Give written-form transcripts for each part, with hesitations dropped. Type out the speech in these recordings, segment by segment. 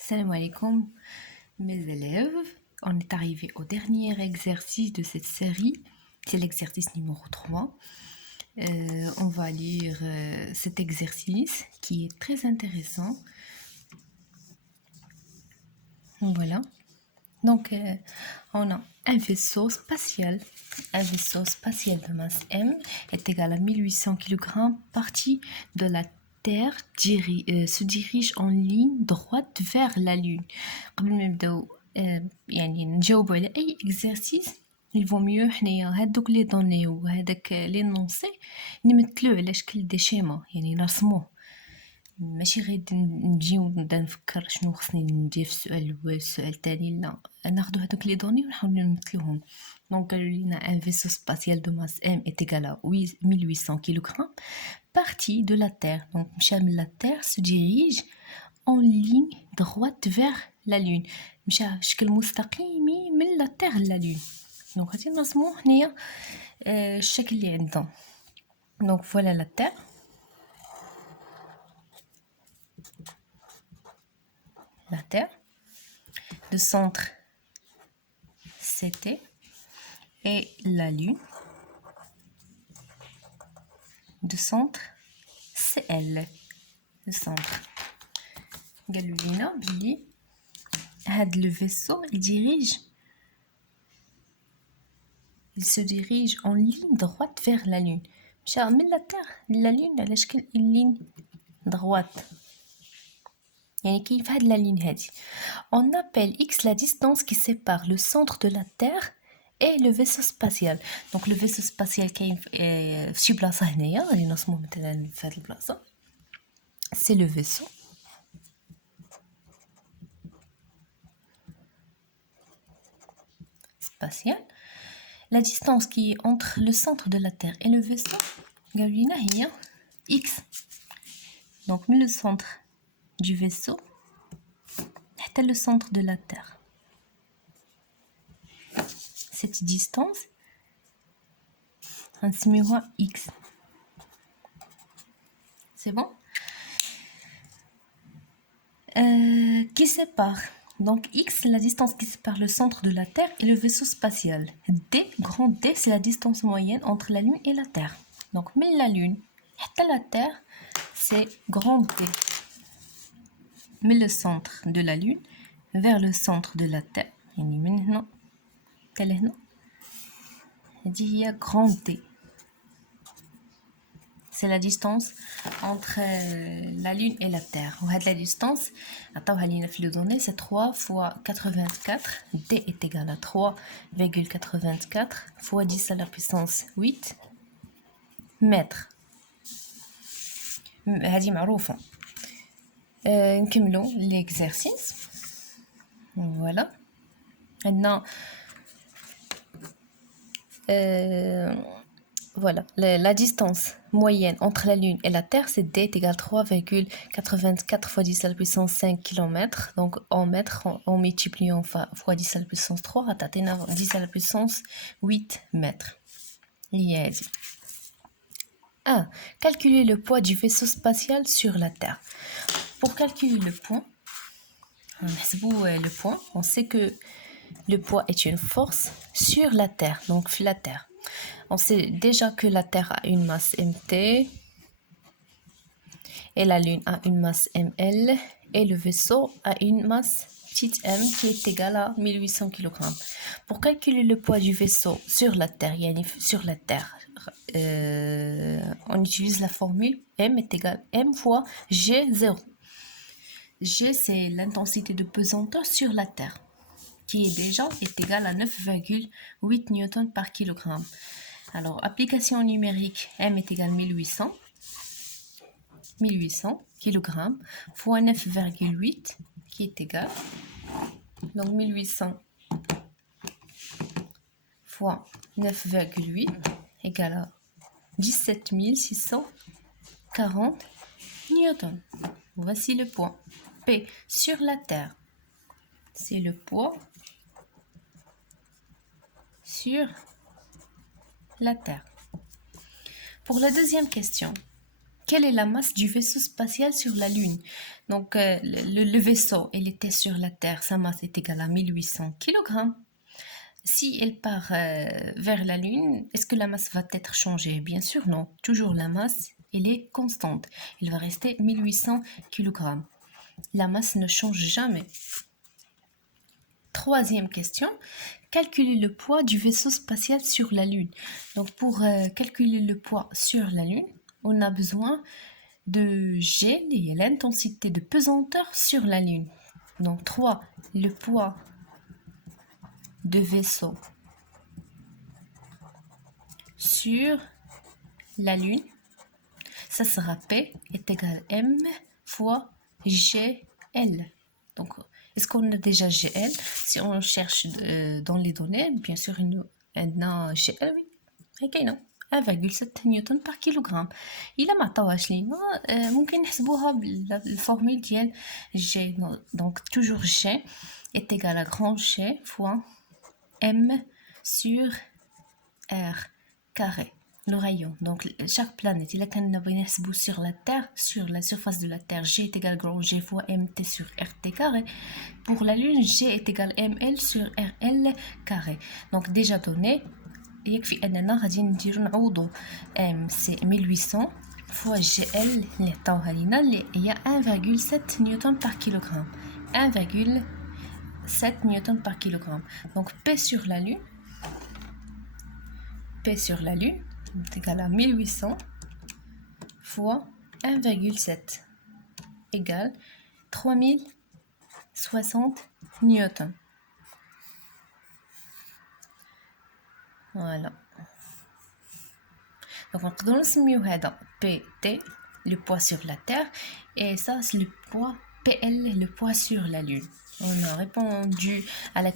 Salam alaikum, mes élèves. On est arrivé au dernier exercice de cette série. C'est l'exercice numéro 3. On va lire cet exercice qui est très intéressant. Voilà. Donc, on a un vaisseau spatial. Un vaisseau spatial de masse M est égal à 1800 kg parti de la Terre se dirige en ligne droite vers la Lune. قبل ما نبداو يعني نجاوبوا على أي exercice il vaut mieux حنايا هادوك لي دوني وهداك لي نونسي نمثلوه على شكل دي شيما يعني نرسموه ماشي غير نجي ونبدا نفكر شنو خصني ندير في السؤال الاول السؤال الثاني لا ناخذ هذوك لي دوني ونحاولوا نمثلوهم دونك قالوا لينا ان vaisseau spatial de masse m est égal à 1800 kg parti de la terre donc مشى من la terre se dirige en ligne droite vers la lune مشى بشكل مستقيمي من la terre la lune دونك غادي نرسمو هنايا الشكل اللي عندنا دونك فوالا la terre la Terre, le centre CT et la Lune, le centre CL, le centre. Galulina, Billy, le vaisseau, il se dirige en ligne droite vers la Lune. Mais la Terre, la Lune, elle a une ligne droite. يعني كاين في هاد لا لين هادي on appelle x la distance qui sépare le centre de la Terre et le vaisseau spatial donc le vaisseau spatial كاين في شي بلاصه هنايا غادي نرسموه مثلا في هاد البلاصه c'est le vaisseau spatial la distance qui est entre le centre de la Terre et le vaisseau قالوا لينا هي x donc من le centre du vaisseau حتى le centre de la Terre. Cette distance, نسميوها x. C'est bon? Qui sépare donc x, la distance qui sépare le centre de la Terre et le vaisseau spatial. D, grand D, c'est la distance moyenne entre la Lune et la Terre. Donc, mais la Lune, حتى la Terre, c'est grand D. Mais le centre de la Lune vers le centre de la Terre. يعني من هنا حتى لهنا. هذه هي grand D. C'est la distance entre la Lune et la Terre. La distance, c'est 3 fois 84. D est égal à 3,84 fois 10 à la puissance 8 mètres. هذه معروفة. نكملوا l'exercice. Voilà. Maintenant, voilà, la distance moyenne entre la Lune et la Terre, c'est D est égal à 3,84 fois 10 à la puissance 5 km. Donc en mètres, en multipliant fois 10 à la puissance 3, on atteint 10 à la puissance 8 mètres. Calculer le poids du vaisseau spatial sur la Terre. Pour calculer le poids, on sait que le poids est une force sur la Terre, donc la Terre. On sait déjà que la Terre a une masse mt et la Lune a une masse ml et le vaisseau a une masse petite m qui est égale à 1800 kg. Pour calculer le poids du vaisseau sur la Terre, on utilise la formule m est égal à m fois g0. G, c'est l'intensité de pesanteur sur la Terre, qui est égale à 9,8 newtons par kilogramme. Alors, application numérique, M est égal à 1800 kg fois 9,8 qui est égal. Donc, 1800 fois 9,8 égale à 17 640 newtons. Voici le poids. P sur la Terre, c'est le poids sur la Terre. Pour la deuxième question, quelle est la masse du vaisseau spatial sur la Lune? Donc, le vaisseau, il était sur la Terre, sa masse est égale à 1800 kg. Si elle part vers la Lune, est-ce que la masse va être changée? Bien sûr, non. Toujours la masse, elle est constante. Il va rester 1800 kg. La masse ne change jamais. Troisième question, calculer le poids du vaisseau spatial sur la Lune. Donc pour calculer le poids sur la Lune, on a besoin de G, l'intensité de pesanteur sur la Lune. Donc 3, le poids de vaisseau sur la Lune. Ça sera P est égal à M fois GL. Donc, est-ce qu'on a déjà GL? Si on cherche dans les données, bien sûr, il a GL, oui. Ok, non. 1,7 نيوتن par kilogramme. إلا ما عطاوهاش لينا ممكن نحسبوها بالفورمول ديال G. Donc, toujours G est égal à grand G fois M sur R carré. Le rayon. Donc, chaque planète, il a qu'un sur la Terre, sur la surface de la Terre, G est égal à grand G fois MT sur RT carré. Pour la Lune, G est égal à ML sur RL carré. Donc, déjà donné, يكفي أننا غادي نديرو نعوضو M c'est 1800 fois GL اللي عطاوها لينا اللي هي 1,7 نيوتن par kilogramme. 1,7 newton par kilogramme. Donc P sur la Lune est égal à 1800 fois 1,7 égale 3060 newtons. Voilà. Donc on peut نسميو PT, le poids sur la Terre, et ça c'est le poids PL, le poids sur la Lune. On a répondu à la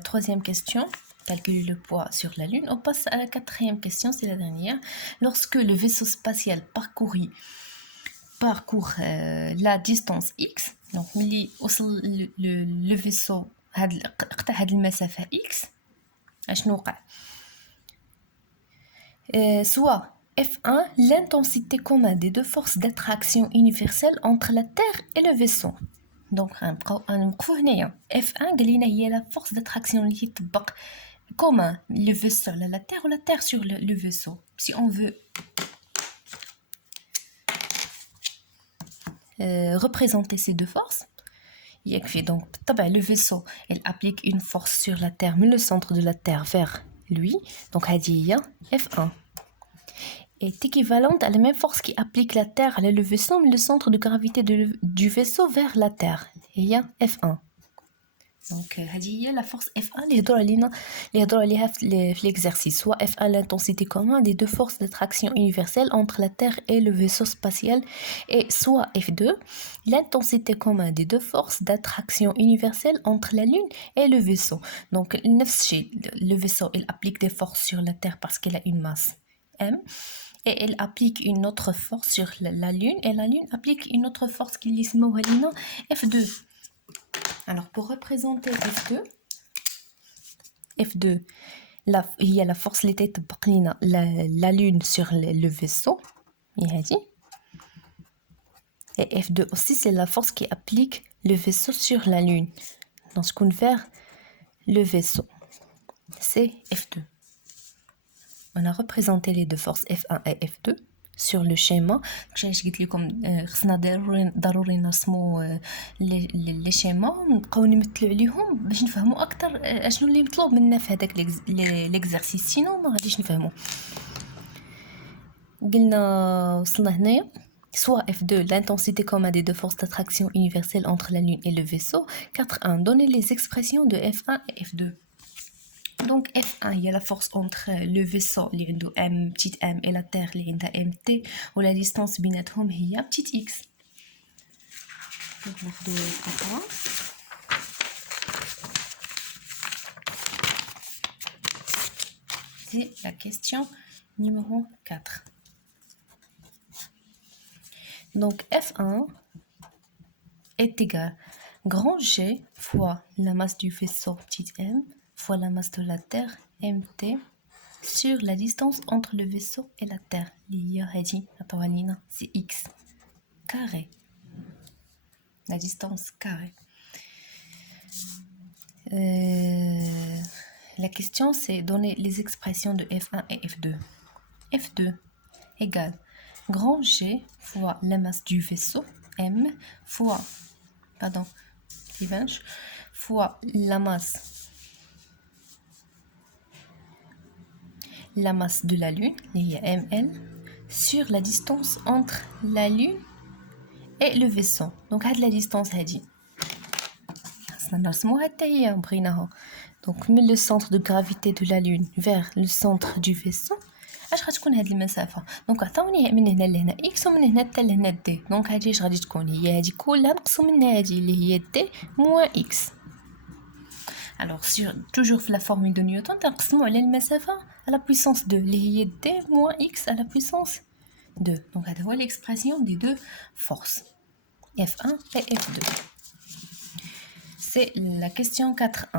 troisième question. Calculer le poids sur la Lune. On passe à la quatrième question, c'est la dernière. Lorsque le vaisseau spatial parcourt la distance X, donc le vaisseau قطع هاد المسافة X, أشنو وقع؟ soit F1, l'intensité commune des deux forces d'attraction universelle entre la Terre et le vaisseau. Donc, F1 هي la force d'attraction اللي تطبق commun le vaisseau sur la Terre ou la Terre sur le vaisseau. Si on veut représenter ces deux forces, donc le vaisseau il applique une force sur la Terre, mais le centre de la Terre vers lui. Donc F1 est équivalente à la même force qui applique la Terre à le vaisseau, mais le centre de gravité du vaisseau vers la Terre. Il y a F1. Donc, la force F1 les l'exercice. Soit F1 l'intensité commune des deux forces d'attraction universelle entre la Terre et le vaisseau spatial, et soit F2 l'intensité commune des deux forces d'attraction universelle entre la Lune et le vaisseau. Donc, le vaisseau il applique des forces sur la Terre parce qu'elle a une masse M. Et elle applique une autre force sur la Lune, et la Lune applique une autre force qui est F2. Alors, pour représenter F2, il y a la force la Lune sur le vaisseau. Et F2 aussi, c'est la force qui applique le vaisseau sur la Lune. Dans ce qu'on vers le vaisseau, c'est F2. On a représenté les deux forces F1 et F2 sur le schéma. Je قلت لكم خصنا ضروري نرسموا لي شيما نبقاو نمثلوا عليهم باش نفهموا اكثر اشنو اللي مطلوب منا في هذاك ليكزارسيس سينو ما غاديش نفهموا. قلنا وصلنا هنايا. Soit F2, l'intensité commune des deux forces d'attraction universelle entre la Lune et le vaisseau. 4.1, donnez les expressions de F1 et F2. Donc F1 il y a la force entre le vaisseau اللي عنده M petite m et la Terre اللي عندها MT ولا distance بيناتهم هي petite x. C'est la question numéro 4. Donc F1 est égal grand G fois la masse du vaisseau petite m fois la masse de la Terre, mt, sur la distance entre le vaisseau et la Terre. C'est x carré. La distance carrée. La question, c'est donner les expressions de F1 et F2. F2 égale grand G fois la masse du vaisseau, M, fois, fois la masse de la Lune, ML, sur la distance entre la Lune et le vaisseau. Donc, la distance, donc, le centre de gravité de la Lune vers le centre du vaisseau. غتكون هذه المسافه دونك عطاوني من هنا لهنا x ومن هنا حتى لهنا d دونك هذه اش غادي تكون هي هذه كلها نقصوا من هذه اللي هي d moins x. alors sur toujours في la formule de Newton تنقسموا على المسافه à la puissance 2 اللي هي d moins x à la puissance 2. donc هذا هو l'expression des deux forces F1 et F2. c'est la question 4.1.